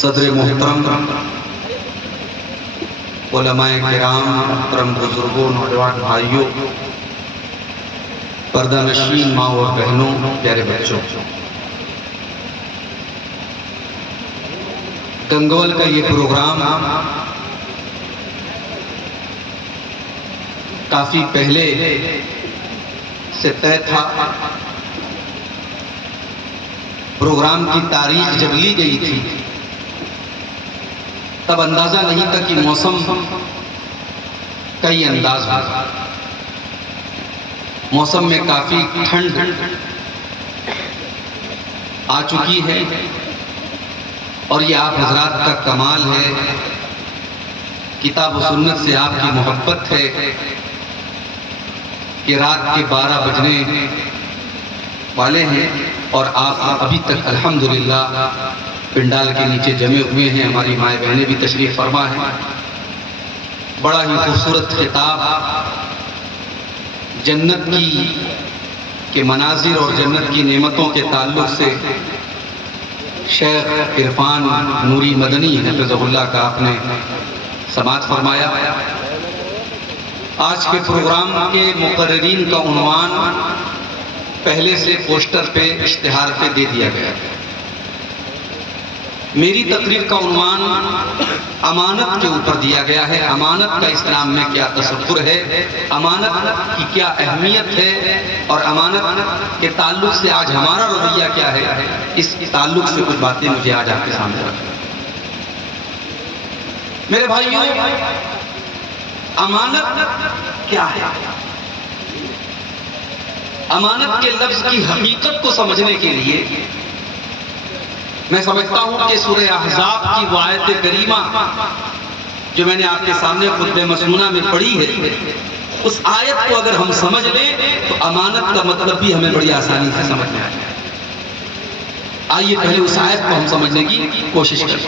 صدر محترم، علماء کرام، محترم بزرگوں، نوجوان بھائیوں، پردہ نشین ماں اور بہنوں، پیارے بچوں، گنگول کا یہ پروگرام کافی پہلے سے طے تھا۔ پروگرام کی تاریخ جب لی گئی تھی تب اندازہ نہیں تھا کہ موسم کئی انداز ہوگا۔ موسم میں کافی ٹھنڈ آ چکی ہے، اور یہ آپ حضرات کا کمال ہے، کتاب و سنت سے آپ کی محبت ہے کہ رات کے 12 بجنے والے ہیں اور آپ ابھی تک الحمدللہ پنڈال کے نیچے جمے ہوئے ہیں۔ ہماری مائیں بہنیں بھی تشریف فرما ہیں۔ بڑا ہی خوبصورت خطاب جنت کے مناظر اور جنت کی نعمتوں کے تعلق سے شیخ عرفان نوری مدنی حفظہ اللہ کا آپ نے سماعت فرمایا۔ آج کے پروگرام کے مقررین کا عنوان پہلے سے پوسٹر پہ، اشتہار پہ دے دیا گیا۔ میری تقریر کا عنوان امانت کے اوپر دیا گیا ہے۔ امانت کا اسلام میں کیا تصور ہے، امانت کی کیا اہمیت ہے، اور امانت کے تعلق سے آج ہمارا رویہ کیا ہے، اس تعلق سے کچھ باتیں مجھے آج آپ کے سامنے رکھیں۔ میرے بھائیوں، امانت کیا ہے؟ امانت کے لفظ کی حقیقت کو سمجھنے کے لیے میں سمجھتا ہوں کہ سورہ احزاب کی وہ آیت کریمہ جو میں نے آپ کے سامنے خطبہ مسنونہ میں پڑھی ہے، اس آیت کو اگر ہم سمجھ لیں تو امانت کا مطلب بھی ہمیں بڑی آسانی سے سمجھ میں آ جائے۔ آئیے پہلے اس آیت کو ہم سمجھنے کی کوشش کریں۔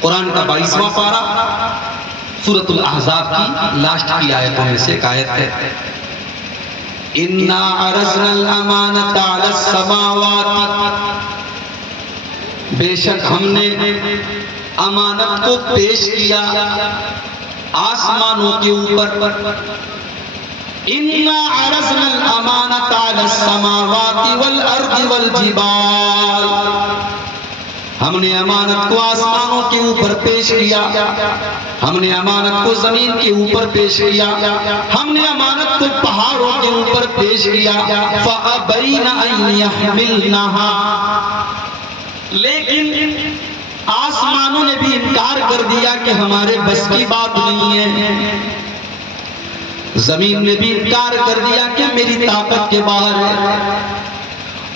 قرآن کا 22واں پارہ سورۃ الاحزاب کی لاسٹ کی آیتوں میں سے ایک آیت ہے، اِنَّا عَرَضْنَا الْأَمَانَةَ عَلَى السَّمَاوَاتِ، بے شک ہم نے امانت کو پیش کیا آسمانوں کے اوپر۔ اِنَّا عَرَضْنَا الْأَمَانَةَ عَلَى السَّمَاوَاتِ وَالْأَرْضِ وَالْجِبَالِ، ہم نے امانت کو آسمانوں کے اوپر پیش کیا، ہم نے امانت کو زمین کے اوپر پیش کیا، ہم نے امانت کو پہاڑوں کے اوپر پیش کیا۔ فَأَبَيْنَ أَن يَحْمِلْنَهَا، لیکن آسمانوں نے بھی انکار کر دیا کہ ہمارے بس کی بات نہیں ہے، زمین نے بھی انکار کر دیا کہ میری طاقت کے باہر ہے۔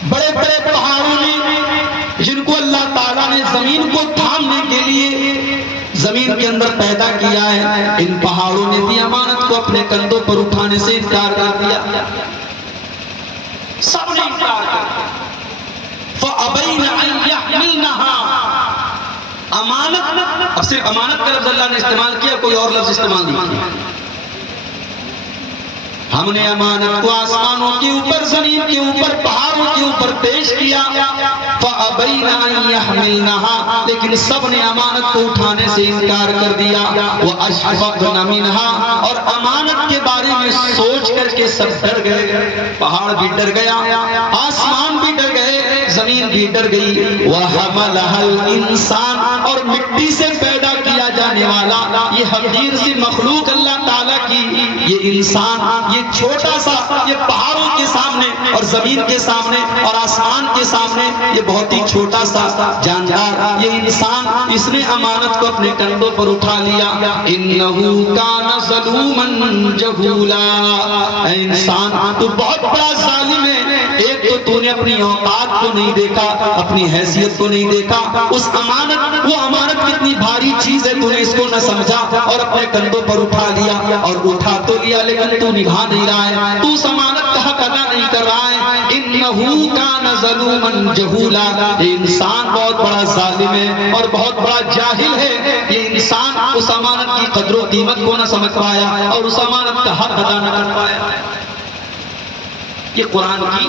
بڑے بڑے پہاڑوں نے جن کو اللہ تعالیٰ نے زمین کو تھامنے کے لیے زمین کے اندر پیدا کیا ہے، ان پہاڑوں نے بھی امانت کو اپنے کندھوں پر اٹھانے سے انکار کر دیا۔ سب نے انکار کر دیا۔ فَأَبَيْنَ أَن يَحْمِلْنَهَا، امانت، اب صرف امانت کا لفظ اللہ نے استعمال کیا، کوئی اور لفظ استعمال نہیں کیا۔ ہم نے امانت کو آسمانوں کے اوپر، زمین کے اوپر، پہاڑوں کے اوپر پیش کیا۔ فَأَبَيْنَ أَن يَحْمِلْنَهَا، لیکن سب نے امانت کو اٹھانے سے انکار کر دیا۔ وَأَشْفَقْنَ مِنْهَا، اور امانت کے بارے میں سوچ کر کے سب ڈر گئے۔ پہاڑ بھی ڈر گیا، آسمان بھی ڈر گئے، زمین بھی ڈر گئی۔ وَحَمَلَهَا الْإِنسَانُ، اور مٹی سے پیدا کیا جانے والا یہ حقیر سی مخلوق اللہ تعالیٰ کی، یہ انسان، یہ چھوٹا سا، یہ پہاڑوں کے سامنے اور زمین کے سامنے اور آسمان کے سامنے یہ بہت ہی چھوٹا سا جاندار، یہ انسان، اس نے امانت کو اپنے کندھوں پر اٹھا لیا۔ اِنَّهُ كَانَ ظَلُومًا جَهُولًا، اے انسان تو بہت بڑا ظالم ہے۔ ایک تو تو نے اپنی اوقات کو نہیں دیکھا، اپنی حیثیت کو نہیں دیکھا، اس امانت، وہ امانت کتنی بھاری چیز ہے، تو نے اس کو نہ سمجھا اور اپنے کندھوں پر اٹھا لیا، اور اٹھا تو لیا لیکن تو نبھا نہیں رہا ہے، تو اس امانت کا حق ادا نہیں کر رہا ہے۔ اِنَّهُ كَانَ ظَلُومًا جَهُولًا، یہ انسان بہت بڑا ظالم ہے اور بہت بڑا جاہل ہے۔ یہ انسان اس امانت کی قدر و قیمت کو نہ سمجھ پایا اور اس امانت کا حق ادا نہ کر پایا۔ یہ قرآن کی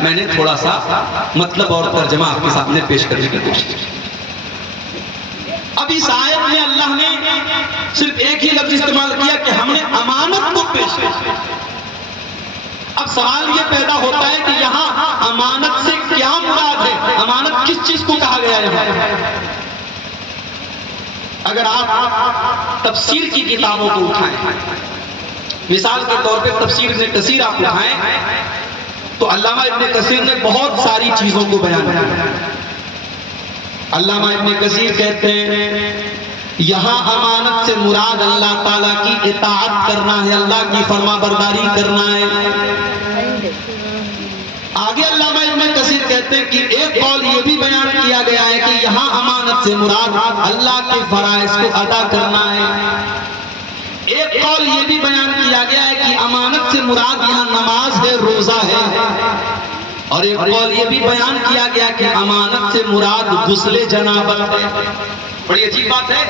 میں نے تھوڑا سا مطلب اور ترجمہ آپ کے سامنے پیش کرنے کی کوشش کی۔ اب اس آیت میں اللہ نے صرف ایک ہی لفظ استعمال کیا کہ ہم نے امانت کو پیش کیا۔ اب سوال یہ پیدا ہوتا ہے کہ یہاں امانت سے کیا مراد ہے؟ امانت کس چیز کو کہا گیا ہے؟ اگر آپ تفسیر کی کتابوں کو اٹھائیں، مثال کے طور پہ تفسیر ابن کثیر آپ اٹھائیں تو علامہ ابن کثیر نے بہت ساری چیزوں کو بیان کیا۔ علامہ ابن کثیر کہتے ہیں یہاں امانت سے مراد اللہ تعالیٰ کی اطاعت کرنا ہے، اللہ کی فرما برداری کرنا ہے۔ آگے علامہ ابن کثیر کہتے ہیں کہ ایک قول یہ بھی بیان کیا گیا ہے کہ یہاں امانت سے مراد اللہ کے فرائض کو ادا کرنا ہے۔ ایک قول یہ بھی بیان کیا گیا ہے کہ امانت سے مراد یہاں نماز ہے، روزہ ہے، اور ایک قول یہ بھی بیان کیا گیا کہ امانت سے مراد غسل جنابت ہے۔ بڑی عجیب بات ہے،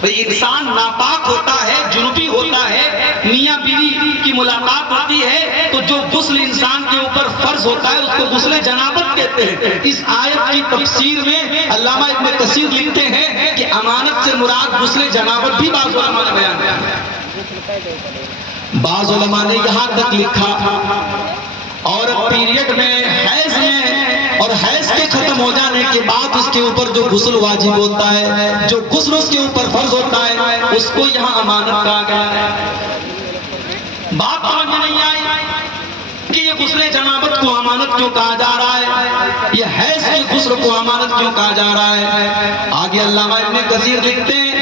بھئی انسان ناپاک ہوتا ہے، جنوبی ہوتا ہے، میاں بیوی کی ملاقات ہوتی ہے تو جو غسل انسان کے اوپر فرض ہوتا ہے اس کو غسل جنابت کہتے ہیں۔ اس آیت کی تفسیر میں علامہ ابن کثیر لکھتے ہیں کہ امانت سے مراد غسل جنابت بھی بعض علماء نے بیان کیا۔ بعض علماء نے یہاں تک لکھا اور پیریڈ میں، حیض میں، اور حیض کے ختم ہو جانے کے بعد اس کے اوپر جو غسل واجب ہوتا ہے، جو غسل اس کے اوپر فرض ہوتا ہے، اس کو یہاں امانت کہا گیا ہے۔ بات سمجھ میں نہیں آئی کہ یہ غسل جنابت کو امانت کیوں کہا جا رہا ہے، یہ حیض کے غسل کو امانت کیوں کہا جا رہا ہے؟ آگے علامہ ابن کثیر لکھتے ہیں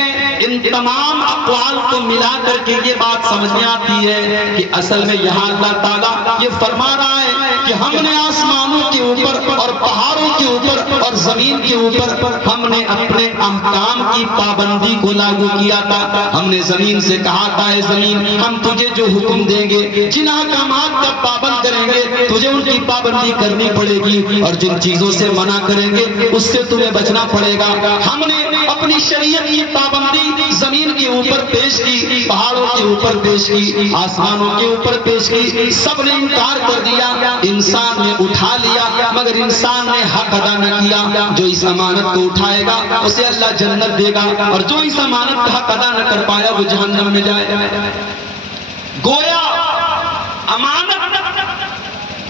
ان تمام اقوال کو ملا کر کے یہ بات سمجھ میں آتی ہے کہ اصل میں یہاں اللہ تعالیٰ یہ فرما رہا ہے کہ ہم نے آسمانوں کے اوپر اور پہاڑوں کے اوپر اور زمین کے اوپر ہم نے اپنے احکام کی پابندی کو لاگو کیا تھا۔ ہم نے زمین سے کہا تھا اے زمین ہم تجھے جو حکم دیں گے، جن احکامات کا پابند کریں گے تجھے ان کی پابندی کرنی پڑے گی، اور جن چیزوں سے منع کریں گے اس سے تمہیں بچنا پڑے گا۔ ہم نے اپنی شریعت کی پابندی زمین کے اوپر پیش کی، پہاڑوں کے اوپر پیش کی، آسمانوں کے اوپر پیش کی، سب نے انکار کر دیا، انسان نے اٹھا لیا، مگر انسان نے حق ادا نہ کیا۔ جو اس امانت کو اٹھائے گا اسے اللہ جنت دے گا، اور جو اس امانت کا حق ادا نہ کر پایا وہ جہنم میں جائے گا۔ گویا امانت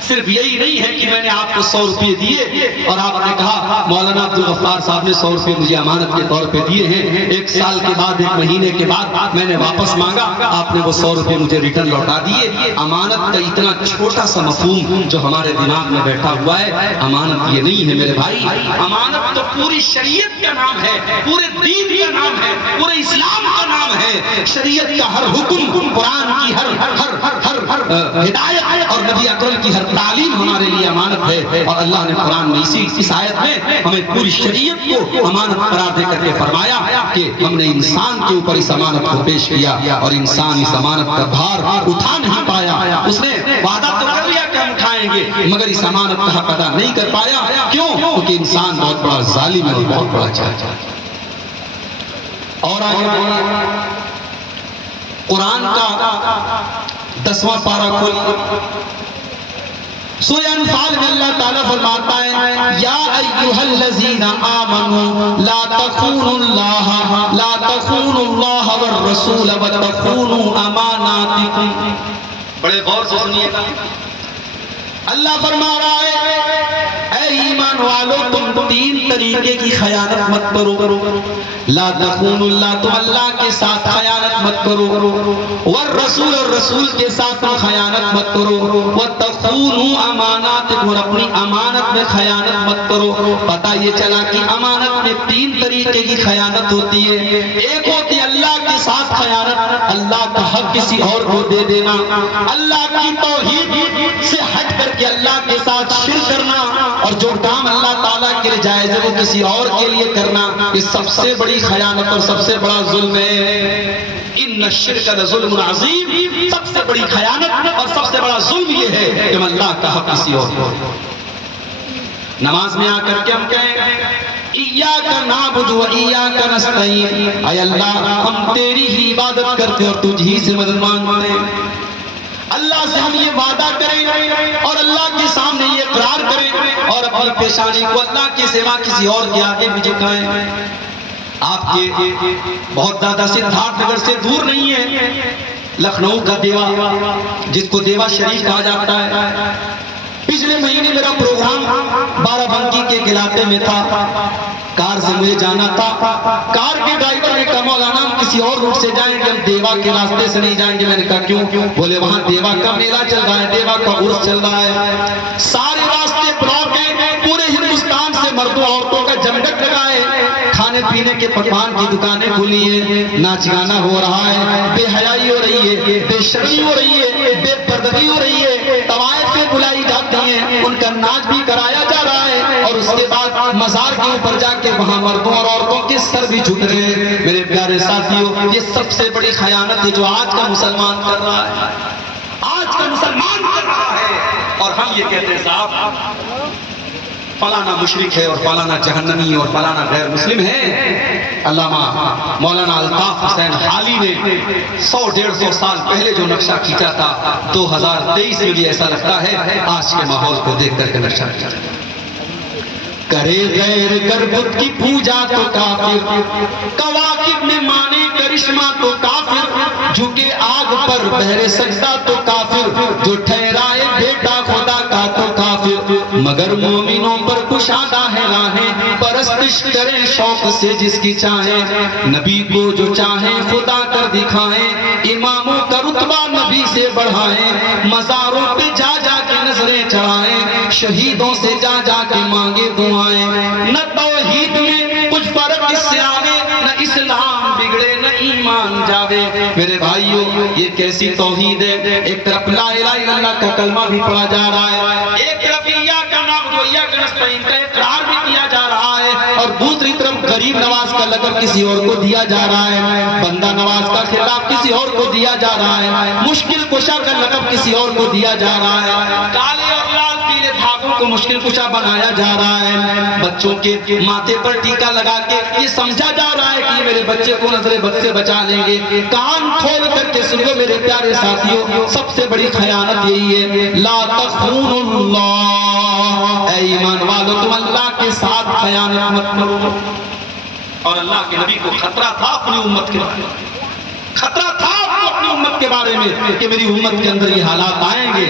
صرف یہی نہیں ہے کہ میں نے آپ کو 100 روپے دیے اور آپ نے کہا مولانا عبدالغفار صاحب نے 100 روپے مجھے امانت کے طور پہ دیے ہیں، ایک سال کے بعد، ایک مہینے کے بعد میں نے واپس مانگا، آپ نے وہ 100 روپے مجھے ریٹرن لوٹا دیے۔ امانت کا اتنا چھوٹا سا مفہوم جو ہمارے دماغ میں بیٹھا ہوا ہے، امانت یہ نہیں ہے میرے بھائی۔ امانت تو پوری شریعت کا نام ہے، پورے دین کا نام ہے، پورے اسلام کا نام ہے۔ شریعت کا ہر حکم، قرآن کی ہر ہدایت اور نبی اکرم کی ہر تعلیم ہمارے لیے امانت ہے، اور اللہ نے قرآن میں اس آیت میں ہمیں پوری شریعت کو امانت قرار دے کر کے فرمایا کہ ہم نے انسان کے اوپر اس امانت کو پیش کیا، اور انسان اس امانت کا بھار اٹھا نہیں پایا۔ اس نے وعدہ تو کر لیا کہ ہم اٹھائیں گے، مگر اس امانت کا حق ادا نہیں کر پایا۔ کیوں؟ کیونکہ انسان بہت بڑا ظالم ہے اور بہت بڑا چاچا۔ اور قرآن کا 10واں پارہ کھول سورہ انفال میں اللہ تعالیٰ فرماتا ہے یا ایھا الذین آمنوا لا تخونوا اللہ والرسول وتخونوا اماناتکم۔ بڑے غور سے سنیے گا، اللہ فرما رہا ہے اے ایمان والو تم 3 طریقے کی خیانت مت کرو۔ لا تخونوا اللہ، تم اللہ کے ساتھ خیانت مت کرو، والرسول، اور رسول کے ساتھ خیانت مت کرو، وتخونوا اماناتکم، اور اپنی امانت میں خیانت مت کرو۔ پتہ یہ چلا کہ امانت میں 3 طریقے کی خیانت ہوتی ہے۔ ایک ہوتی ہے اللہ کے ساتھ خیانت، اللہ کا حق کسی اور کو دے دینا، اللہ کی توحید سے ہٹ کر کے اللہ کے ساتھ شرک کرنا، اور جو کام اللہ تعالیٰ کے لیے جائز ہے وہ کسی اور کے لیے کرنا، یہ سب سے بڑی خیانت اور سب سے بڑا ظلم ہے۔ ان الشرک لظلم عظیم، سب سے بڑی خیانت اور سب سے بڑا ظلم یہ ہے کہ ہم اللہ کا حق کسی اور کو۔ نماز میں آ کر کے ہم کہیں ایاک نعبد و ایاک نستعین، اے اللہ ہم تیری ہی عبادت کرتے اور تجھ ہی سے مدد مانگتے ہیں۔ اللہ سے ہم یہ وعدہ کریں اور اللہ کے سامنے یہ اقرار کریں اور اپنی پیشانی کو اللہ کے سوا کسی اور کے آگے بھی جھکائیں۔ آپ کے بہت زیادہ سدھارتھ نگر سے دور نہیں ہے لکھنؤ کا دیوا، جس کو دیوا شریف کہا جاتا ہے۔ پچھلے مہینے میرا پروگرام بارہ بنکی کے علاقے میں تھا، کار سے مجھے جانا تھا، کار کے ڈرائیور نے کہا مولانا ہم کسی اور روٹ سے جائیں گے، ہم دیوا کے راستے سے نہیں جائیں گے۔ میں نے کہا کیوں؟ بولے وہاں دیوا کا میلہ چل رہا ہے، دیوا کا عرس چل رہا ہے، سارے راستے بلاک ہیں، پورے ہندوستان سے مردوں عورتوں کا جمگٹ لگا ہے، کھانے پینے کے پکوان کی دکانیں کھلی ہیں، ناچ گانا ہو رہا ہے، بے حیائی ہو رہی ہے، بے شرمی ہو رہی ہے، بے پردگی ہو رہی ہے، طوائفیں بلائی جاتی ہیں، ان کا ناچ بھی کرایا جا رہا ہے، اور اس کے بعد مزار کے اوپر جا کے وہاں مردوں اور عورتوں کے سر بھی جھک رہے ہیں۔ میرے پیارے ساتھیوں، یہ سب سے بڑی خیانت ہے جو آج کا مسلمان کر رہا ہے، آج کا مسلمان کر رہا ہے، اور ہم یہ کہتے ہیں صاحب فلانا مشرک ہے اور فلانا جہنمی اور فلانا غیر مسلم ہے۔ علامہ مولانا الطاف حسین حالی نے 100-150 سال پہلے جو نقشہ کھینچا تھا، 2023 میں بھی ایسا لگتا ہے آج کے ماحول کو دیکھ کر کے نقشہ کھینچا تھا۔ کرے غیر کر بت کی پوجا تو کافر، کواکب میں مانے کرشمہ تو کافر، جھکے آگ پر بہرے سجدہ تو کافر، جو ٹھہرائے بیٹا خدا کا تو کافر، مگر مومنوں پر کشادہ ہے راہیں، پرستش کریں شوق سے جس کی چاہیں، نبی کو جو چاہیں خدا کر دکھائیں، اماموں کا رتبہ نبی سے بڑھائیں، مزاروں پہ جا جا کے نظریں چڑھائیں، شہیدوں سے جا جا کے مانگے دعائیں، نہ توحید میں کچھ فرق اس سے آگے، نہ اسلام بگڑے نہ ایمان جاوے۔ میرے بھائیوں یہ کیسی توحید ہے، ایک طرف لا الہ الا اللہ کا کلمہ بھی پڑھا جا رہا ہے، ایک طرف ایاک نعبد و ایاک نستعین کا اقرار بھی کیا جا رہا ہے، اور دوسری طرف غریب نواز کا لقب کسی اور کو دیا جا رہا ہے، بندہ نواز کا خطاب کسی اور کو دیا جا رہا ہے، مشکل کشا کا لقب کسی اور کو دیا جا رہا ہے، کالے اور لال پیلے دھاگوں کو مشکل کشا بنایا جا رہا ہے، بچوں کے ماتھے پر ٹیکا لگا کے یہ سمجھا جا رہا ہے کہ یہ میرے بچے کو نظر بد سے بچا لیں گے۔ کان کھول کر کے سنو میرے پیارے ساتھیوں، سب سے بڑی خیانت یہی ہے، لا تخونوا اللہ، اے ایمان والو تم اللہ کے ساتھ خیانت مت کرو۔ اور اللہ کے نبی کو خطرہ تھا اپنی امت کے بارے میں، خطرہ تھا اپنی امت کے بارے میں کہ میری امت کے اندر یہ حالات آئیں گے۔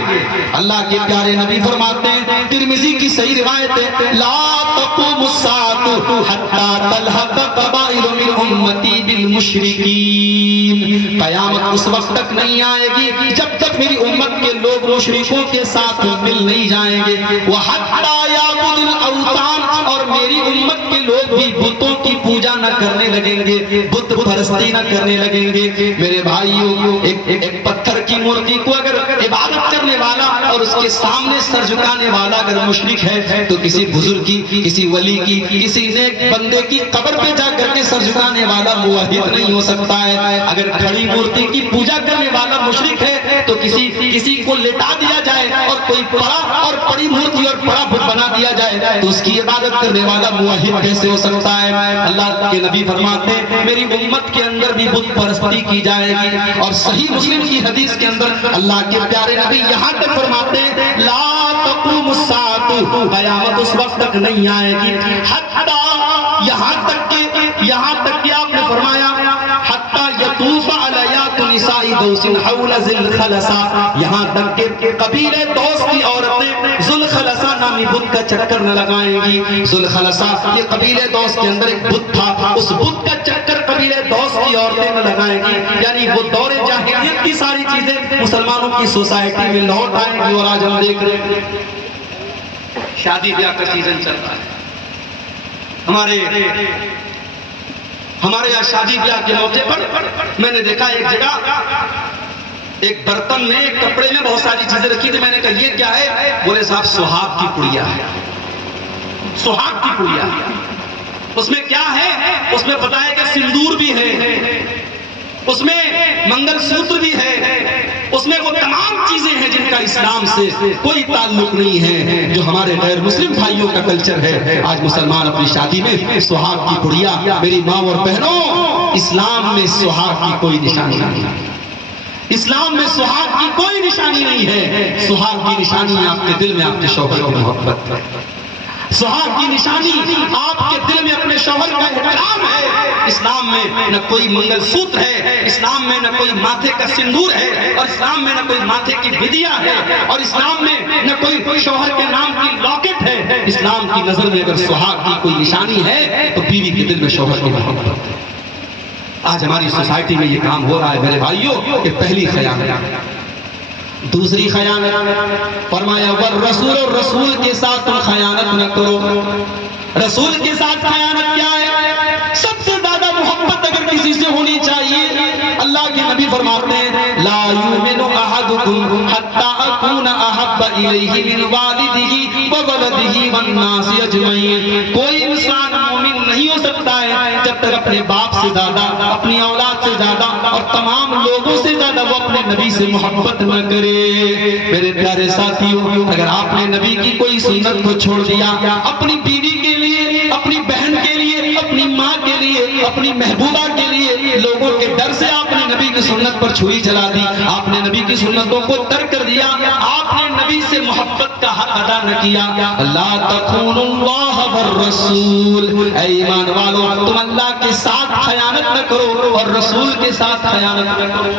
اللہ کے پیارے نبی فرماتے ہیں، ترمذی کی صحیح روایت ہے، لا تقوم الساعة حتى تلحق قبائل من امتی بالمشرکین، قیامت اس وقت تک نہیں آئے گی جب تک میری امت کے لوگ مشرکوں کے ساتھ مل نہیں جائیں گے، وحتی یعبد الاوثان، اور میری امت کے لوگ بھی بتوں کی پوجا نہ کرنے لگیں گے، بت پرستی نہ کرنے لگیں گے۔ میرے بھائیوں ایک پتھر کی مورتی کو اگر عبادت کرنے والا اور اس کے سامنے سر جھکانے والا اگر مشرک ہے تو کسی بزرگ کی، کسی ولی کی، کسی نیک بندے کی قبر پہ جا کر کے سر جھکانے والا موحد نہیں ہو سکتا ہے۔ اگر کھڑی مورتی کی پوجا کرنے والا مشرک ہے تو کسی کو لٹا دیا جائے اور کوئی بڑا اور بڑی مورتی اور بڑا بت بنا دیا جائے تو اس کی عبادت کرنے والا موحد کیسے ہو سکتا ہے؟ اللہ کے نبی فرماتے ہیں میری امت کے اندر بھی بت پرستی کی جائے گی، اور صحیح مسلم کی حدیث کے اندر اللہ کے پیارے نبی یہاں تک فرماتے ہیں، لا تقوم الساعة، قیامت اس وقت تک نہیں آئے گی، حتی یہاں تک کہ آپ نے فرمایا حتی یطوف علیات نساء دوس حول ذی الخلصہ، یہاں تک کہ قبیلے دوس کی عورتیں ذو الخلصہ نامی بت کا چکر نہ لگائیں گی۔ ذو الخلصہ یہ قبیلے دوس کے اندر ایک بت تھا، اس بت کا چکر قبیلے دوس کی عورتیں نہ لگائیں گی، یعنی وہ دور جاہلیت کی ساری چیزیں مسلمانوں کی سوسائٹی میں لوٹ آئیں گی۔ اور آج ہم دیکھ رہے ہیں شادی بیاہ کا سیزن چل رہا ہے، ہمارے یہاں شادی بیاہ کے موقع پر میں نے دیکھا ایک جگہ ایک برتن میں ایک کپڑے میں بہت ساری چیزیں رکھی تھی، میں نے کہا یہ کیا ہے؟ بولے صاحب سہاگ کی پڑیا ہے، سہاگ کی پڑیا۔ اس میں کیا ہے؟ اس میں پتا ہے کہ سندور بھی ہے، اس میں منگل سوتر بھی ہے، اس میں وہ تمام چیزیں ہیں جن کا اسلام سے کوئی تعلق نہیں ہے، جو ہمارے غیر مسلم بھائیوں کا کلچر ہے۔ آج مسلمان اپنی شادی میں سہاگ کی پڑیا، میری ماں اور بہنوں اسلام میں سہاگ کی کوئی نشانی نہیں، اسلام میں سہاگ کی کوئی نشانی نہیں ہے، سہاگ کی نشانی ہے آپ کے دل میں آپ کے شوہر کی محبت ہے، سہاگ کی نشانی آپ کے دل میں اپنے شوہر کا احترام ہے۔ اسلام میں نہ کوئی منگل سوتر ہے، اسلام میں نہ کوئی ماتھے کا سندور ہے، اور اسلام میں نہ کوئی ماتھے کی بدیا ہے، اور اسلام میں نہ کوئی شوہر کے نام کی لاکٹ ہے۔ اسلام کی نظر میں اگر سہاگ کی کوئی نشانی ہے تو بیوی کے دل میں شوہر کی محبت ہے۔ آج ہماری سوسائٹی میں یہ کام ہو رہا ہے میرے بھائیوں کہ پہلی خیانت، دوسری خیانت فرمایا والرسول، اور رسول کے ساتھ تم خیانت نہ کرو۔ رسول کے ساتھ خیانت کیا ہے؟ سب سے زیادہ محبت اگر کسی سے ہونی چاہیے، اللہ کے نبی فرماتے ہیں لا یؤمن احدکم حتی اکون احب الیہ من والدہ وولدہ والناس اجمعین۔ کوئی انسان مومن نہیں ہو سکتا ہے جب تک اپنے باپ سے زیادہ، اپنی اولاد سے زیادہ اور تمام لوگوں سے زیادہ وہ اپنے نبی سے محبت نہ کرے۔ میرے پیارے ساتھیوں، اگر آپ نے نبی کی کوئی سنت کو چھوڑ دیا، اپنی بیوی کے لیے، اپنی بہن کے لیے، اپنی ماں کے لیے، اپنی محبوبہ کے لیے، لوگوں کے ڈر سے آپ نے نبی کی سنت پر چھری چلا دی، آپ نے نبی کی سنتوں کو ترک کر دیا، آپ نے نبی سے محبت کا حق ادا نہ کیا۔ لا تخونوا اللہ والرسول، اے ایمان والو تم اللہ کے ساتھ خیانت نہ کرو اور رسول کے ساتھ خیانت نہ کرو۔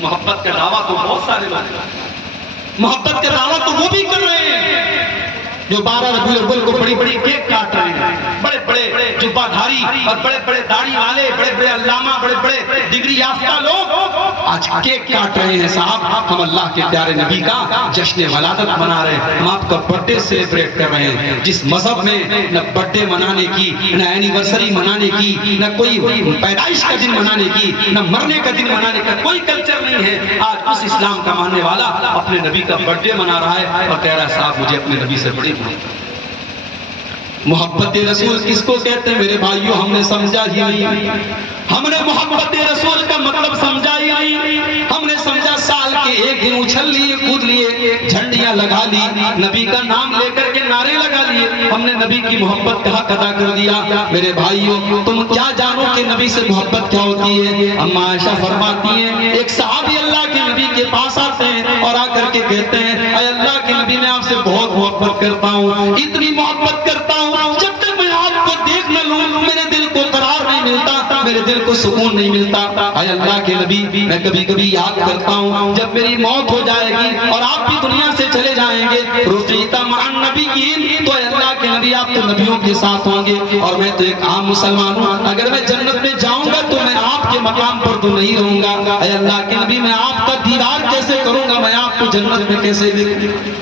محبت کا دعویٰ تو بہت سارے لوگ، محبت کا دعویٰ تو وہ بھی کر رہے ہیں جو 12 ربیع الاول کو بڑی بڑی کیک کاٹ رہے ہیں، بڑے بڑے جبہ دھاری اور بڑے بڑے داڑھی والے، بڑے بڑے علامہ، بڑے بڑے ڈگری یافتہ لوگ آج کیک کاٹ رہے ہیں۔ صاحب ہم اللہ کے پیارے نبی کا جشن ولادت منا رہے ہیں، ہم آپ کا برتھڈے سیلیبریٹ کر رہے ہیں۔ جس مذہب میں نہ برتھڈے منانے کی، نہ اینیورسری منانے کی، نہ کوئی پیدائش کا دن منانے کی، نہ مرنے کا دن منانے کا کوئی کلچر نہیں ہے، آج اس اسلام کا ماننے والا اپنے نبی کا برتھڈے منا رہا ہے اور کہہ رہا ہے صاحب مجھے اپنے نبی سے بڑی محبت رسول کس کو کہتے ہیں میرے بھائیوں؟ ہم نے سمجھا ہی نہیں، ہم نے محبت رسول کا مطلب سمجھا ہی نہیں۔ ہم نے سمجھا سال کے ایک دن اچھل لیے، کود لیے، جھنڈیاں لگا لی، نبی کا نام لے کر کے نعرے لگا لیے، ہم نے نبی کی محبت کا حق ادا کر دیا۔ میرے بھائیوں تم کیا جانو کہ نبی سے محبت کیا ہوتی ہے؟ اما عائشہ فرماتی ہیں ایک صحابی اللہ کے نبی کے پاس آتے ہیں اور آ کر کے کہتے ہیں اے اللہ کے نبی میں آپ سے بہت محبت کرتا ہوں، اتنی محبت کرتا ہوں جب تک میں آپ کو دیکھ نہ لوں میرے دل کو قرار نہیں ملتا، میرے دل کو سکون نہیں ملتا۔ اے اللہ کے نبی میں کبھی کبھی یاد کرتا ہوں جب میری موت ہو جائے گی اور آپ بھی دنیا سے چلے جائیں گے، رفیق مع النبیین، تو اے اللہ کے نبی آپ تو نبیوں کے ساتھ ہوں گے اور میں تو ایک عام مسلمان ہوں، اگر میں جنت میں جاؤں گا تو میں آپ کے مقام پر تو نہیں رہوں گا۔ اے اللہ کے نبی میں آپ کا دیدار کیسے کروں گا، میں آپ کو جنت میں کیسے دیکھوں؟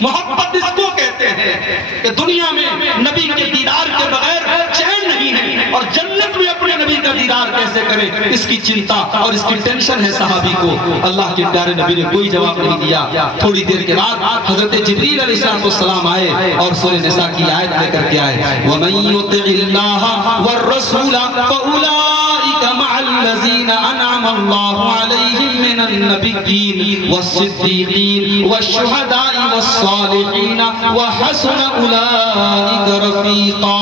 محبت اس کو کہتے ہیں کہ دنیا میں نبی کے دیدار کے بغیر چین نہیں ہے، اور جنت میں اپنے نبی کا دیدار کیسے کریں اس کی چنتا اور اس کی ٹینشن ہے صحابی کو۔ اللہ کے پیارے نبی نے کوئی جواب نہیں دیا۔ تھوڑی دیر کے بعد حضرت جبریل علیہ السلام آئے اور سورہ نساء کی آیت لے کر کے آئے وَمَن يُطِعِ اللَّهَ وَالرَّسُولَ فَأُولَٰئِكَ مَعَ الَّذِينَ أَنْعَمَ اللَّهُ عَلَيْهِم مِّنَ النَّبِيِّينَ وَالصِّدِّيقِينَ وَالشُّهَدَاءِ وَالصَّالِحِينَ وَحَسُنَ أُولَٰئِكَ رَفِيقًا۔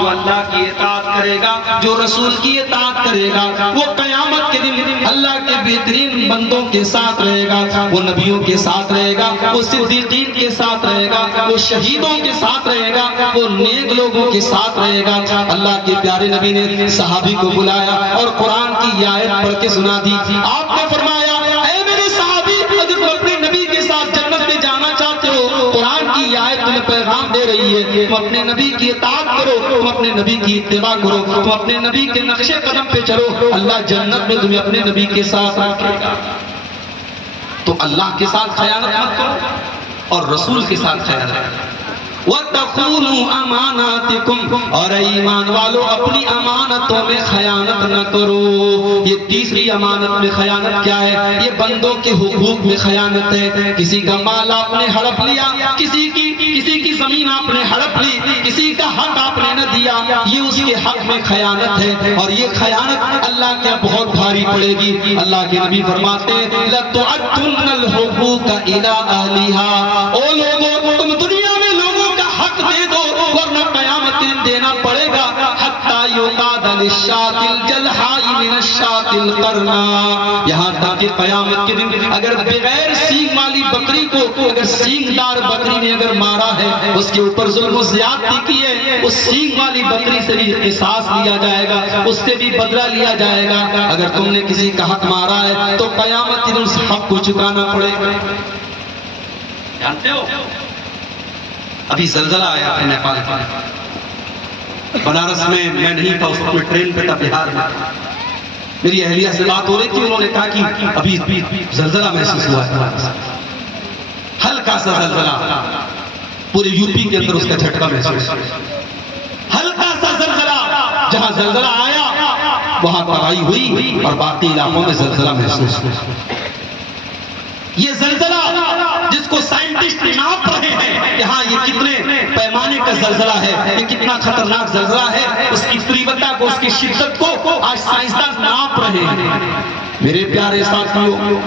جو اللہ کی اطاعت کرے گا، جو رسول کی اطاعت کرے گا، وہ قیامت کے دن اللہ کے بہترین بندوں کے ساتھ رہے گا، وہ نبیوں کے ساتھ رہے گا، وہ صدیقین کے ساتھ رہے گا، وہ شہیدوں کے ساتھ رہے گا، وہ نیک لوگوں کے ساتھ رہے گا۔ اللہ کے پیارے نبی نے صحابی کو بلایا اور قرآن کی یہ آیت پڑھ کے سنا دی۔ آپ نے فرمایا اے میرے صحابی، اگر تم اپنے نبی کے ساتھ جنت میں جانا چاہتے ہو، قرآن کی یہ آیت تمہیں پیغام دے رہی ہے، تم اپنے نبی کی اطاعت کرو، تم اپنے نبی کی اتباع کرو، تم اپنے نبی کے نقش قدم پہ چلو، اللہ جنت میں تمہیں اپنے نبی کے ساتھ رکھے گا۔ تو اللہ کے ساتھ خیانت مت کرو اور رسول کے ساتھ خیانت کرو۔ وَتَخُونُوا أَمَانَاتِكُمْ، اور ایمان والو اپنی امانتوں میں خیانت نہ کرو۔ یہ تیسری امانت میں خیانت کیا ہے؟ یہ بندوں کے حقوق میں خیانت ہے۔ کسی کا مال آپ نے ہڑپ لیا، کسی کی زمین آپ نے ہڑپ لی، کسی کا حق آپ نے نہ دیا، یہ اس کے حق میں خیانت ہے، اور یہ خیانت اللہ کے بہت بھاری پڑے گی۔ اللہ کے نبی فرماتے ہیں لَتُعَدُّنَّ الْحُقُوقَ إِلَىٰ أَهْلِهَا، او لوگوں تم دنیا میں لوگوں کا حق دے دو ورنہ قیامت دن دینا پڑے گا۔ حَتَّى يُقَادَ لِلشَّاةِ الْجَلْحَاءِ مِنَ الشَّاةِ القرنا، یہاں تک کہ قیامت کے دن اگر بغیر سینگ والی بکری کو اگر سینگ دار بکری نے اگر مارا ہے، اس کے اوپر ظلم و زیادتی کی ہے، اس سینگ والی بکری سے بھی قصاص لیا جائے گا، اس سے بھی بدلہ لیا جائے گا۔ اگر تم نے کسی کا حق مارا ہے تو قیامت کے دن اس حق کو چکانا پڑے گا۔ جانتے ہو ابھی زلزلہ آیا ہے نیپال کا، بنارس میں میں نہیں تھا، اس وقت میں ٹرین پہ تھا بہار میں، میری اہلیہ سے بات ہو رہی تھی، انہوں نے کہا کہ ابھی زلزلہ محسوس ہوا ہے، ہلکا سا زلزلہ، پورے یو پی کے اندر اس کا جھٹکا محسوس ہوا، ہلکا سا زلزلہ، جہاں زلزلہ آیا وہاں تباہی ہوئی اور باقی علاقوں میں زلزلہ محسوس ہوا۔ یہ زلزلہ جس کو سائنٹسٹ ناپ رہے ہیں کہ ہاں یہ کتنے پیمانے کا زلزلہ ہے، یہ کتنا خطرناک زلزلہ ہے، اس کی تیورتا کو، اس کی شدت کو آج سائنسدان ناپ رہے ہیں۔ میرے پیارے ساتھیوں،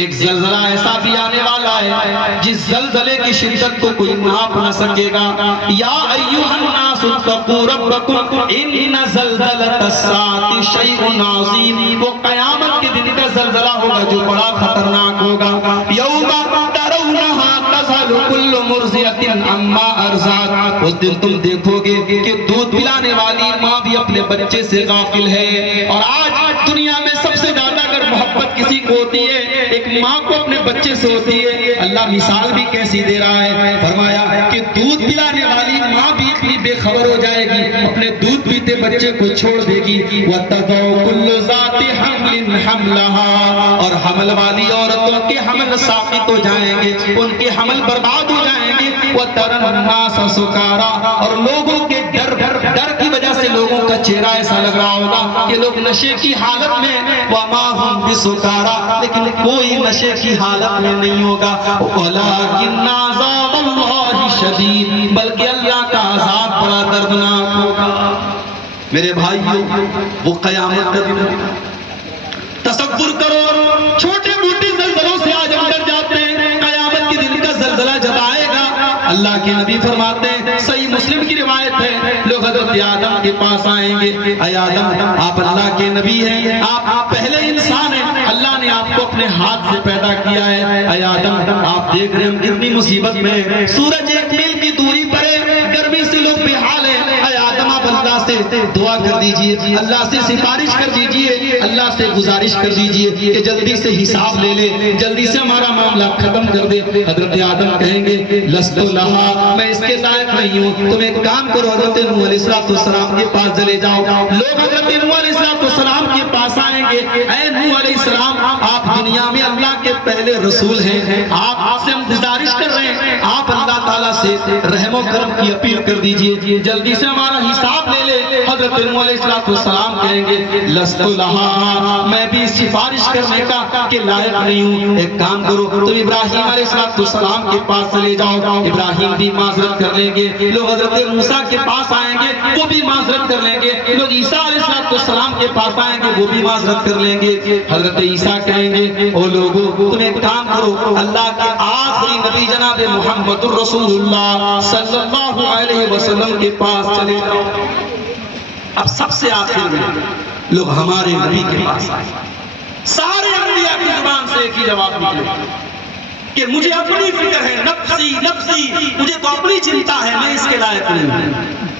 ایک زلزلہ ایسا بھی آنے والا ہے جس زلزلے کی شدت کو کوئی ناپ نہ سکے گا۔ یا ایھا الناس اتقوا ربکم ان زلزلۃ الساعۃ شیء عظیم، وہ قیامت کے دن کا زلزلہ ہوگا جو بڑا خطرناک ہوگا۔ یوم ترونھا تذہل کل مرضعۃ عما ارضعت، اس دن تم دیکھو گے کہ دودھ پلانے والی ماں بھی اپنے بچے سے غافل ہے۔ اور آج دنیا میں سب سے زیادہ محبت کسی کو ہوتی ہے، ایک ماں کو اپنے بچے سے ہوتی ہے۔ اللہ مثال بھی کیسی دے رہا ہے، فرمایا کہ دودھ پلانے والی ماں بھی اتنی بے خبر ہو جائے گی، اپنے دودھ پیتے بچے کو چھوڑ دے گی۔ وَتَضَعُ كُلُّ ذَاتِ حَمْلٍ حَمْلَهَا، اور حمل والی عورتوں کے حمل ساقط ہو جائیں گے، ان کے حمل برباد ہو جائیں گے۔ وَتَرَى النَّاسَ سُكَارَىٰ، اور لوگوں کے ڈر کی وجہ سے لوگوں کا چہرہ ایسا لگ رہا ہوگا کہ لوگ نشے کی حالت میں، وَمَا هُمْ بِسُكَارَىٰ، لیکن کوئی نشے کی حالت میں نہیں ہوگا۔ وَلَٰكِنَّ عَذَابَ اللَّهِ شَدِيدٌ، بلکہ اللہ کا عذاب بڑا دردناک ہوگا۔ میرے بھائیوں، وہ قیامت کا دن تصور کرو، چھوٹے موٹے زلزلوں سے آج ہم ڈر جاتے ہیں، قیامت کے دن کا زلزلہ جب آئے گا، اللہ کے نبی فرماتے ہیں، صحیح مسلم کی روایت ہے، لوگ حضرت آدم کے پاس آئیں گے، اے آدم آپ اللہ کے نبی ہیں، آپ پہلے انسان ہیں، اللہ نے آپ کو اپنے ہاتھ سے پیدا کیا ہے، اے آدم آپ دیکھ رہے ہیں ہم کتنی مصیبت میں ہیں، سورج 1 میل کی دوری پر ہے، گرمی سے لوگ بے حال ہیں، اے آدم آپ اللہ سے دعا کر دیجئے، اللہ سے سفارش کر دیجئے، اللہ سے گزارش کر دیجئے کہ جلدی سے حساب لے لے، جلدی سے ہمارا معاملہ ختم کر دے۔ حضرت آدم کہیں گے لست لہا، میں اس کے لائق نہیں ہوں، تم ایک کام کرو، حضرت نوح علیہ السلام کے پاس چلے جاؤ۔ لوگ حضرت نوح علیہ السلام کے پاس آئیں گے، اے نوح علیہ السلام آپ دنیا میں اللہ کے پہلے رسول ہیں، آپ سے ہم گزارش کر رہے ہیں، آپ اللہ تعالیٰ سے رحم و کرم کی اپیل کر دیجئے، جلدی سے ہمارا حساب لے لے۔ حضرت نوح علیہ السلام کہیں گے لست لہا، میں بھی سفارش کرنے کا کہ لائق نہیں ہوں، ایک کام کرو تم ابراہیم علیہ السلام کے پاس چلے جاؤ، ابراہیم بھی معذرت کر لیں گے، لوگ حضرت موسیٰ کے پاس آئیں گے وہ بھی معذرت کر لیں گے، لوگ عیسیٰ علیہ السلام کے پاس آئیں گے وہ بھی معذرت کر لیں گے۔ حضرت عیسیٰ کہیں گے او لوگوں تم ایک کام کرو، اللہ کے آخری نبی جناب محمد الرسول اللہ صلی اللہ علیہ وسلم کے پاس چلے جاؤ۔ اب سب سے آخر میں لوگ ہمارے نبی کے پاس آئے، سارے انبیاء کی زبان سے ایک ہی جواب نکلے کہ مجھے اپنی فکر ہے، نفسی نفسی، مجھے تو اپنی چنتا ہے، میں اس کے لائق نہیں ہوں۔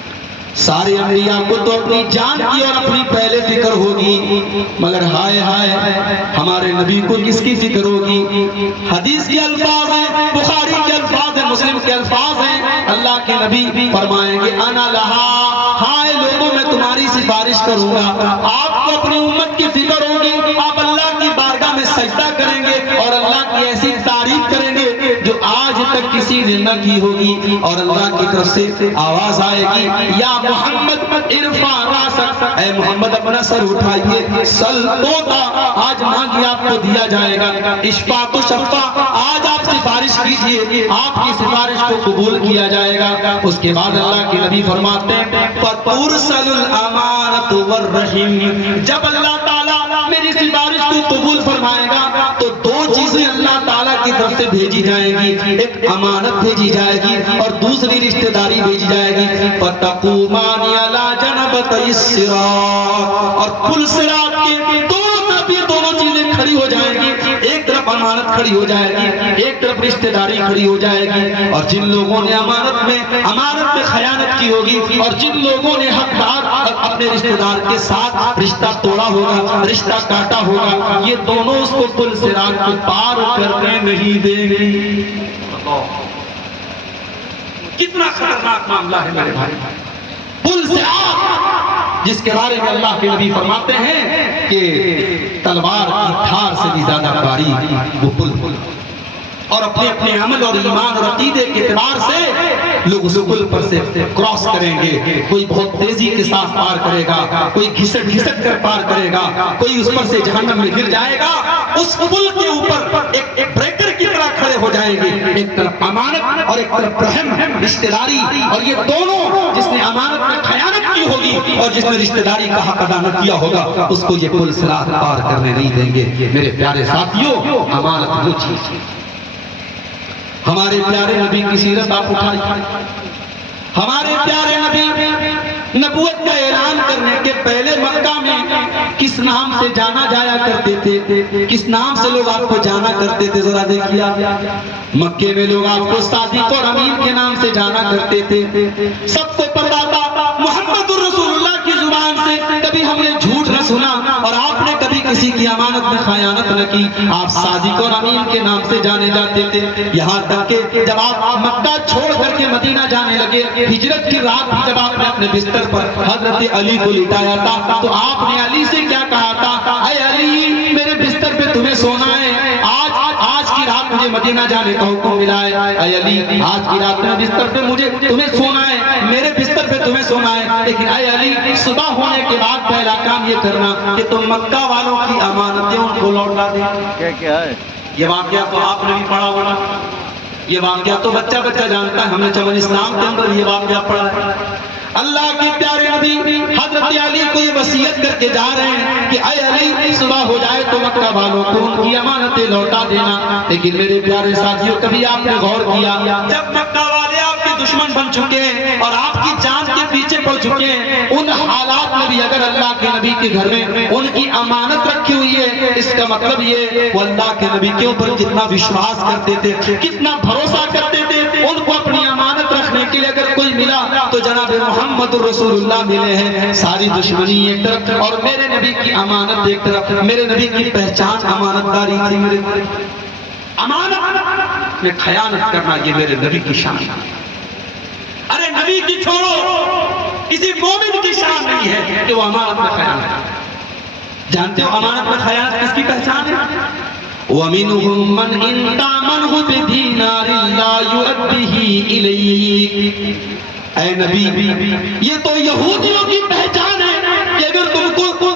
سارے انبیاء کو تو اپنی جان کی اور اپنی پہلے فکر ہوگی، مگر ہائے ہائے ہمارے نبی کو کس کی فکر ہوگی؟ حدیث کے الفاظ ہیں، بخاری کے الفاظ ہیں، مسلم کے الفاظ ہیں، اللہ کے نبی فرمائیں گے انا لہا، ہائے لوگوں میں تمہاری سفارش کروں گا۔ آپ کو اپنی امت کی فکر ہوگی، آپ اللہ کی بارگاہ میں سجدہ کریں گے اور اللہ کی ایسی تعریف کریں گے جو آج تک کسی نے نہ کی ہوگی، اور اللہ کی طرف سے آواز آئے گی یا محمد ارفع راسک، اے محمد اپنا سر اٹھائیے، سل توتا، آج مانگی آپ کو دیا جائے گا، اشفا تو شفا، آج آپ سفارش کیجئے، آپ کی سفارش کو قبول کیا جائے گا۔ اس کے بعد اللہ کے نبی فرماتے ہیں فَتُرْسَلُ الْأَمَانَةُ وَالرَّحِيمُ، جب اللہ تعالیٰ میری سفارش کو قبول فرمائے گا تو دو چیزیں اللہ تعالیٰ کی طرف سے بھیجی جائیں گی، ایک امانت بھیجی جائے گی اور دوسری رشتہ داری بھیجی جائے گی۔ فَتَقُومَانِ عَلَى جَنَبَتَيِ الصِّرَاطِ، اور پل صراط کے دونوں کھڑی ہو جائے گی، ایک طرف امانت کھڑی ہو جائے گی، ایک طرف رشتہ داری کھڑی ہو جائے گی، اور جن لوگوں نے امانت میں خیانت کی ہوگی، اور جن لوگوں نے حقدار اپنے رشتہ دار کے ساتھ رشتہ توڑا ہوگا، رشتہ کاٹا ہوگا، یہ دونوں اس کو پل صراط کو پار کرنے نہیں دیں گی۔ کتنا خطرناک معاملہ ہے میرے بھائی، پل صراط جس کے بارے میں اللہ کے نبی فرماتے ہیں کہ تلوار کی دھار سے بھی زیادہ باریک وہ پل، اور اپنے اپنے عمل اور ایمان اور عقیدے کے اعتبار سے لوگ اس پل پر سے کراس کریں گے، کوئی بہت تیزی کے ساتھ پار کرے گا، کوئی گھسٹ گھسٹ کر پار کرے گا، کوئی اس پر سے جہنم میں گر جائے گا۔ اس پل کے اوپر ایک بریکر کی طرح کھڑے ہو جائیں گے، ایک طرف امانت اور ایک طرف رحم، رشتہ داری، اور یہ دونوں، جس نے امانت میں خیانت کی ہوگی اور جس نے رشتہ داری کا حق ادا نہ کیا ہوگا، اس کو یہ پل صراط پار کرنے نہیں دیں گے۔ میرے پیارے ساتھیوں، امانت وہ چیز ہے۔ ہمارے پیارے نبی کی سیرت آپ اٹھائیں، ہمارے پیارے نبی نبوت کا اعلان کرنے کے پہلے مکہ میں کس نام سے جانا جایا کرتے تھے؟ کس نام سے لوگ آپ کو جانا کرتے تھے؟ ذرا دیکھیے، مکے میں لوگ آپ کو صادق اور امین کے نام سے جانا کرتے تھے۔ سب سے پہلا محمد الرسول اللہ کی زبان سے کبھی ہم نے جھوٹ نہ سنا، اور آپ نے کبھی کسی کی امانت میں خیانت نہ کی، آپ صادق اور امین کے نام سے جانے جاتے تھے۔ یہاں تک کہ جب آپ مکہ چھوڑ کر کے مدینہ جانے لگے، ہجرت کی رات بھی جب آپ نے اپنے بستر پر حضرت علی کو لٹایا تھا، تو آپ نے علی سے کیا کہا تھا؟ اے علی، میرے بستر پہ تمہیں سونا ہے، آج کی رات مجھے مدینہ جانے کا حکم ملا ہے۔ اے علی، آج کی رات میں بستر پہ مجھے تمہیں سونا ہے، میرے بستر پہ تمہیں سونا ہے، لیکن اے علی، صبح ہونے کے بعد پہلا کام یہ کرنا کہ تم مکہ والوں کی امانتیں ان کو لوٹا دیں۔ کیا ہے یہ واقعہ؟ تو آپ نے بھی پڑھا ہوگا، یہ واقعہ تو بچہ بچہ جانتا ہے، ہم نے چمن اسلام کے اندر یہ واقعہ پڑھا ہے۔ اللہ کے پیارے نبی حضرت علی کو یہ وصیت کر کے جا رہے ہیں کہ اے علی، صبح ہو جائے تو مکہ والوں کو ان کی امانتیں لوٹا دینا۔ لیکن میرے پیارے ساتھیوں، کبھی آپ نے غور کیا، جب مکہ والے آپ کے دشمن بن چکے ہیں اور آپ کی جان کے پیچھے پڑ چکے ہیں، ان حالات میں بھی اگر اللہ کے نبی کے گھر میں ان کی امانت رکھی ہوئی ہے، اس کا مطلب یہ وہ اللہ کے نبی کے اوپر کتنا وشواس کرتے تھے، کتنا بھروسہ کرتے تھے۔ ان کو اپنی امانت رکھنے کے لیے اگر کوئی ملا تو جناب محمد الرسول اللہ ملے ہیں۔ ساری دشمنی ایک طرف اور میرے نبی کی امانت ایک طرف۔ میرے نبی کی پہچان امانت داری تھی۔ میرے امانت میں خیانت کرنا یہ میرے نبی کی شان ہے۔ ارے نبی کی چھوڑو، کسی مومن کی شان نہیں ہے کہ وہ امانت میں خیانت کرے۔ جانتے ہو امانت میں خیانت کس کی پہچان ہے؟ وَمِنْهُمْ مَنْ إِنْ تَأْمَنْهُ بِدِينَارٍ لَا يُؤَدِّهِ إِلَيْكَ۔ اے نبی، یہ تو یہودیوں کی پہچان ہے کہ اگر تم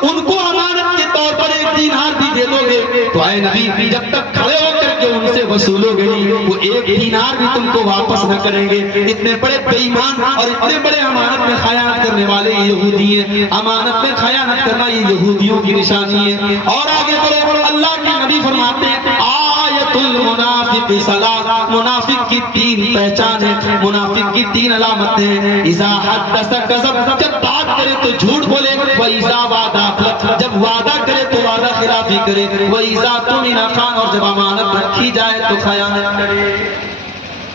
ان کو امانت کے طور پر ایک دینار بھی دے دو گے تو اے نبی، جب تک کھڑے ہو کر کے ان سے وصولو گے وہ ایک دینار بھی تم کو واپس نہ کریں گے۔ اتنے بڑے بے ایمان اور اتنے بڑے امانت میں خیانت کرنے والے یہودی ہیں۔ امانت میں خیانت کرنا یہ یہودیوں کی نشانی ہے۔ اور آگے بڑھو، اللہ کے نبی فرماتے ہیں آیت المنافق ثلاث، منافق کی تین پہچان ہے، منافق کی تین علامتیں ہیں۔ اذا حدث کذب، جب بات کرے تو جھوٹ بولے، وَإِذَا وَعَدَ أَخْلَفَ، جب وعدہ کرے تو وعدہ خلافی کرے، وَإِذَا اؤْتُمِنَ خَانَ، اور جب امانت رکھی جائے تو خیانت کرے۔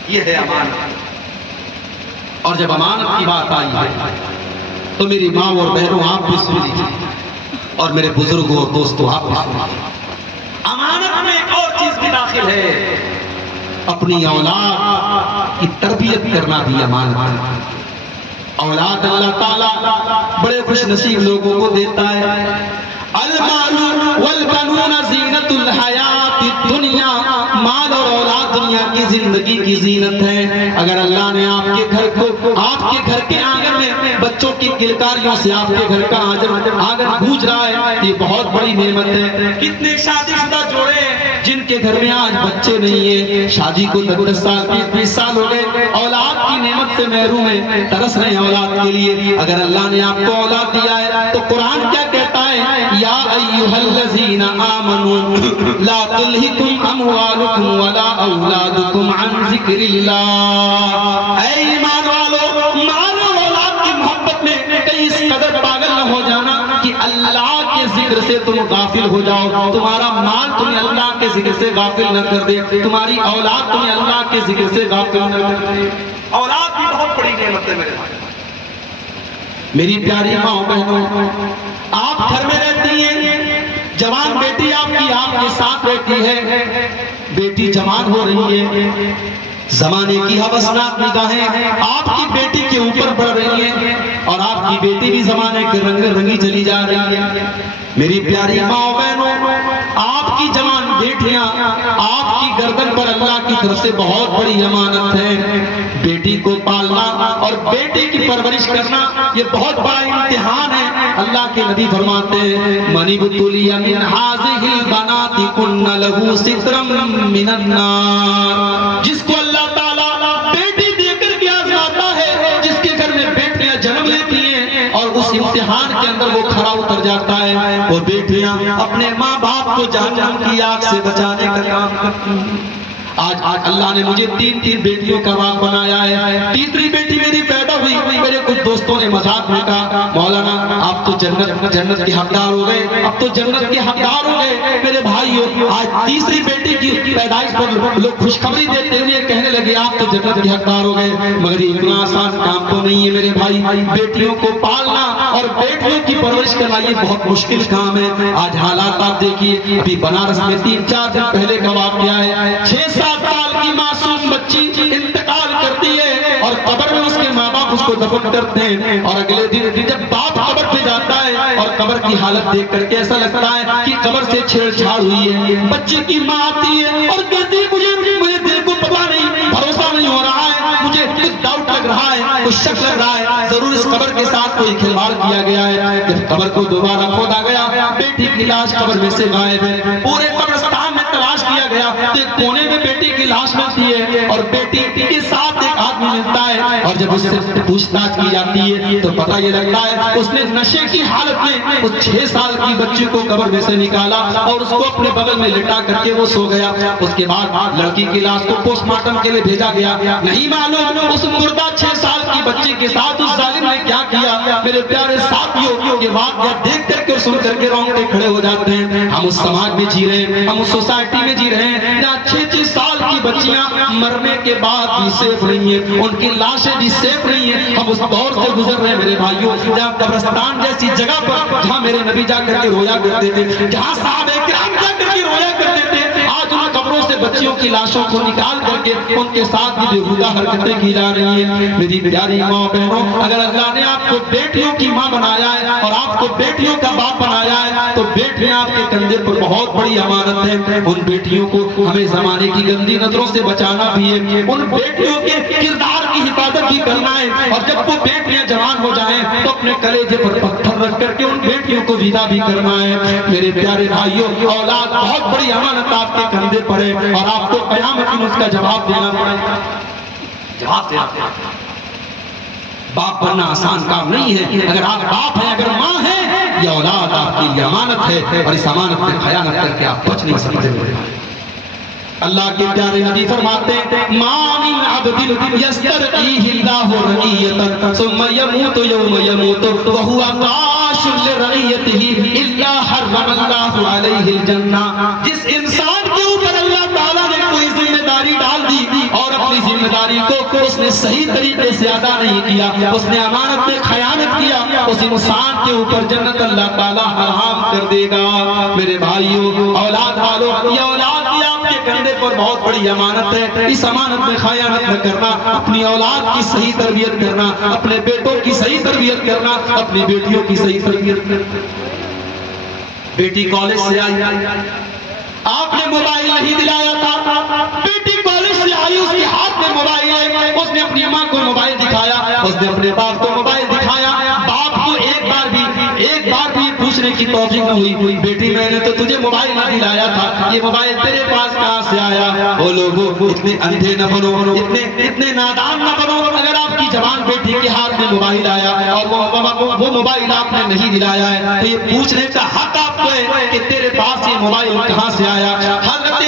یہ ہے امانت۔ اور جب امانت کی بات آئی ہے تو میری ماں اور بہنوں آپ بھی سن لیجیے، اور میرے بزرگوں اور دوستوں آپ بھی سن لیجیے، امانت میں ایک اور چیز بھی داخل ہے، اپنی اولاد کی تربیت کرنا بھی امانت ہے۔ اولاد اللہ تعالیٰ بڑے خوش نصیب لوگوں کو دیتا ہے۔ المال والبنون زینت الحیات الدنیا، مال اور اولاد دنیا کی زندگی کی زینت ہے۔ اگر اللہ نے آپ کے گھر کو، آپ کے گھر کے آنگن میں بچوں کی کلکاریوں سے آپ کے گھر کا آنگن گونج رہا ہے، یہ بہت بڑی نعمت ہے۔ کتنے شادی شدہ جوڑے ہیں جن کے گھر میں آج بچے نہیں ہیں، شادی کو 10 سال 20 سال ہو گئے، اولاد کی نعمت سے محروم ہیں، ترس رہے ہیں اولاد کے لیے۔ اگر اللہ نے آپ کو اولاد دیا ہے تو قرآن کیا کہتا ہے؟ یا ایھا الذین آمنوا لا تلہکم اموالکم ولا اولادکم عن ذکر اللہ۔ اے ایمان والو، مال اور اولاد کی محبت میں کہیں اس قدر پاگل نہ ہو جانا کہ اللہ کے ذکر ذکر سے تم غافل ہو جاؤ، تمہارا مال تمہیں اللہ کے ذکر سے غافل نہ کر دے، تمہاری اولاد تمہیں اللہ کے ذکر سے غافل نہ کر دے۔ اولاد بھی بہت بڑی نعمت ہے میرے بھائی، میری پیاری ماں بہنوں، آپ گھر میں رہتی ہیں، جوان بیٹی آپ کی آپ کے ساتھ رہتی ہے، بیٹی جوان ہو رہی ہے، زمانے کی ہوسناک نگاہیں آپ کی بیٹی کے اوپر بڑھ رہی ہیں اور آپ کی بیٹی بھی زمانے کے رنگ رنگی چلی جا رہی ہے۔ میری پیاری ماں بہنوں، آپ کی جوان بیٹیاں آپ کی گردن پر اللہ کی طرف سے بہت بڑی امانت ہے۔ بیٹی کو پالنا اور بیٹی کی پرورش کرنا یہ بہت بڑا امتحان ہے۔ اللہ کے نبی فرماتے ہیں من ابتلی من هذه البنات كن له سترا من النار، جس کو اللہ تعالیٰ بیٹی دے کر کے آزماتا ہے، جس کے گھر میں بیٹیاں جنم لیتی ہیں اور اس امتحان کے اندر وہ کھڑا اتر جاتا ہے، وہ بیٹیاں اپنے ماں باپ کو جہنم کی آگ سے بچانے کا کام کرتی ہیں۔ آج اللہ نے مجھے تین بیٹیوں کا باپ بنایا ہے، تیسری بیٹی میری پیدا ہوئی، میرے کچھ دوستوں نے مذاق میں کہا مولانا آپ تو جنت کے حقدار ہو گئے، اب تو جنت کے حقدار ہو گئے۔ میرے بھائیو، آج تیسری بیٹی کی پیدائش پر لوگ خوشخبری دیتے ہوئے کہنے لگے آپ تو جنت کے حقدار ہو گئے، مگر یہ اتنا آسان کام تو نہیں ہے میرے بھائی۔ بیٹیوں کو پالنا اور بیٹیوں کی پرورش کرنا یہ بہت مشکل کام ہے۔ آج حالات آپ دیکھیے، ابھی بنارس میں 3-4 دن پہلے کا واقعہ ہے، 6-7 سال کی معصوم بچی انتقال کرتی ہے اور قبر میں اس کے ماں باپ اس کو دفن کرتے ہیں، اور اگلے دن جب باپ قبر پہ جاتا ہے اور قبر کی حالت دیکھ کر کے ایسا لگتا ہے کہ قبر سے چھیڑ چھاڑ ہوئی ہے۔ بچے کی ماں آتی ہے اور کہتی ہے مجھے دل کو پتہ نہیں، بھروسہ نہیں ہو رہا ہے، مجھے کچھ ڈاؤٹ لگ رہا ہے، کچھ شک لگ رہا ہے، ضرور اس قبر کے ساتھ کوئی کھلواڑ کیا گیا ہے۔ جب قبر کو دوبارہ کھودا گیا، بیٹی کی لاش قبر میں سے غائب ہے، پورے قبرستان میں تلاش کیا گیا تو ایک کونے میں بیٹی کی لاش ملتی ہے اور بیٹی کے ساتھ ایک آدمی ملتا ہے، اور جب اس سے پوچھ تاچھ کی جاتی ہے تو پتہ یہ لگتا ہے اس نے نشے کی حالت میں اس 6 سال کی بچی کو قبر میں سے نکالا اور اس کو اپنے بغل میں لٹا کر کے وہ سو گیا۔ اس کے بعد لڑکی کی لاش کو پوسٹ مارٹم کے لیے بھیجا گیا، نہیں معلوم اس مردہ 6 سال کی بچی کے ساتھ اس ظالم نے کیا کیا۔ میرے پیارے ساتھیوں، یہ واقعہ دیکھ کر کے سن کر کے رونگٹے کھڑے ہو جاتے ہیں۔ ہم اس سماج میں جی رہے ہیں، ہم اس سوسائٹی میں جی رہے ہیں جہاں 6 سال کی بچیاں مرنے کے بعد بھی سیف رہی ہیں، ان کی لاشیں بھی سیف رہی ہیں۔ ہم اس دور سے گزر رہے ہیں میرے بھائیوں جہاں قبرستان جیسی جگہ پر جہاں میرے نبی جا کر کے رویا کرتے تھے، جہاں صحابہ کرام جا کر کے رویا کرتے تھے، آج ان قبروں سے بچیوں کی لاشوں کو نکال کر کے ان کے ساتھ بھی بےہودہ حرکتیں کی جا رہی ہیں۔ میری پیاری ماں بہنوں، اگر اللہ نے آپ کو بیٹیوں کی ماں بنایا ہے اور آپ کو بیٹیوں کا باپ بنایا ہے تو بیٹیاں آپ کے کندھے پر بہت بڑی امانت ہے۔ ان بیٹیوں کو ہمیں زمانے کی گندی نظروں سے بچانا بھی ہے، ان بیٹیوں کے کردار کی حفاظت بھی کرنا ہے، اور جب وہ بیٹیاں جوان ہو جائیں تو اپنے کلیجے پر پتھر رکھ کر کے ان بیٹیوں کو ودا بھی کرنا ہے۔ میرے پیارے بھائیوں، اولاد بہت بڑی امانت آپ کے کندھے پر ہے اور آپ کو قیامت میں اس کا جواب دینا پڑے گا۔ جواب دینا پڑے گا۔ باپ بننا آسان کام نہیں ہے، اگر آپ باپ ہیں، اگر ماں ہیں، یہ اولاد آپ کی امانت ہے اور اس امانت میں خیانت کر کے آپ بچ نہیں سکتے۔ اللہ کے پیارے نبی فرماتے ہیں ما من عبد یسترعیہ اللہ رعیۃ ثم یموت یوم یموت وہو غاش لرعیتہ الا حرم اللہ علیہ الجنہ۔ جس انسان کے اوپر اللہ تعالیٰ نے کوئی ذمہ داری ڈال دی اور اپنی ذمہ داری کو اس نے صحیح طریقے سے ادا نہیں کیا، اس نے امانت میں خیانت کیا، اس انسان کے اوپر جنت اللہ تعالیٰ حرام کر دے گا۔ میرے بھائیوں، اولاد والوں، یہ اولاد کی آپ کے کندھے پر بہت بڑی امانت ہے، اس امانت میں خیانت نہ کرنا، اپنی اولاد کی صحیح تربیت کرنا، اپنے بیٹوں کی صحیح تربیت کرنا، اپنی بیٹیوں کی صحیح تربیت کرنا۔ بیٹی کالج سے آئی، آپ نے موبائل نہیں دلایا تھا، بیٹی کالج سے آئی، اس کے ہاتھ میں موبائل ہے، اس نے اپنی ماں کو موبائل دکھایا، اس نے اپنے باپ کو موبائل دکھایا، باپ کو ایک بار بھی پوچھنے کی توفیق نہ ہوئی بیٹی میں نے تو تجھے موبائل نہ دلایا تھا، یہ موبائل تیرے پاس کہاں سے آیا؟ وہ لوگوں اتنے اندھے نہ بنو، اتنے نادان نہ بنو۔ اگر آپ کی جوان بیٹی کے ہاتھ میں موبائل آیا اور وہ موبائل آپ نے نہیں دلایا ہے تو یہ پوچھنے کا حق آپ کو ہے کہ تیرے پاس یہ موبائل کہاں سے آیا؟ حضرت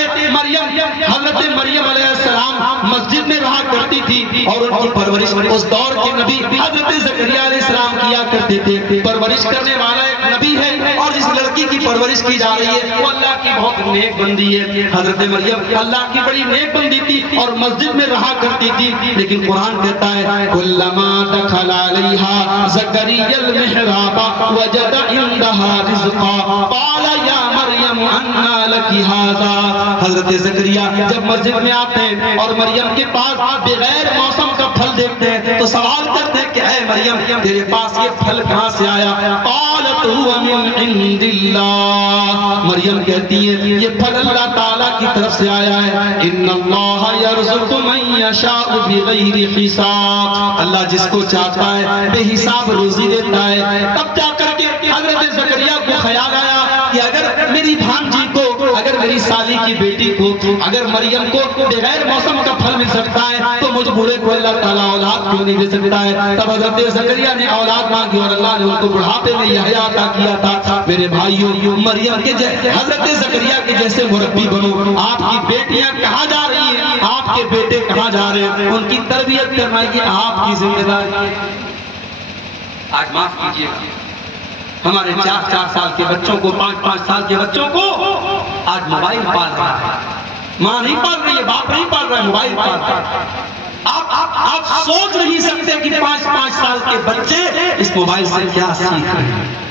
مریم علیہ السلام مسجد میں رہا کرتی تھی اور ان کی پرورش اس دور کے نبی حضرت زکریا علیہ السلام کیا کرتے تھے. پرورش کرنے والا ایک نبی ہے اور جس لڑکی کی پرورش کی جا رہی ہے وہ اللہ کی بہت نیک بندی ہے. حضرت مریم اللہ کی بڑی نیک بندی تھی اور مسجد میں رہا کرتی تھی. لیکن قرآن کہتا ہے کلما دخل علیہا زکریا المحراب وجد عندها رزقا قال یا مریم انا لکی ھذا. حضرت زکریا جب مسجد میں آتے ہیں اور مریم کے پاس بغیر موسم کا پھل دیکھتے ہیں تو سوال کرتے ہیں کہ اے مریم تیرے پاس یہ پھل کہاں سے آیا؟ قالت هو من عند اللہ. مریم کہتی ہے یہ پھل اللہ تعالیٰ کی طرف سے آیا ہے. ان اللہ یرزق من یشاء بغیر حساب. اللہ جس کو چاہتا ہے بے حساب روزی دیتا ہے. تب جا کر کے حضرت زکریا کو خیال آیا کہ اگر میری بھانجی کو, اگر میری سالی کی بیٹی کو, اگر مریم کو بغیر موسم کا پھل مل سکتا ہے تو مجھ بوڑھے کو اللہ تعالیٰ اولاد کیوں نہیں دے سکتا ہے؟ تب حضرت زکریا نے اولاد مانگی اور اللہ نے ان کو بڑھاپے میں یحییٰ عطا کیا تھا. میرے بھائیوں مریم کے حضرت زکریا کے جیسے مربی بنو. آپ کی بیٹیاں کہاں جا رہی ہیں, آپ کے بیٹے کہاں جا رہے ہیں, ان کی تربیت کرنا یہ آپ کی ذمہ داری ہے. آج معاف کیجیے ہمارے 4 سال کے بچوں کو, 5 سال کے بچوں کو آج موبائل پال رہا ہے. ماں نہیں پال رہی ہے, باپ نہیں پال رہا ہے, موبائل پال رہا ہے. آپ سوچ نہیں سکتے کہ 5 سال کے بچے اس موبائل سے کیا سیکھ رہے ہیں.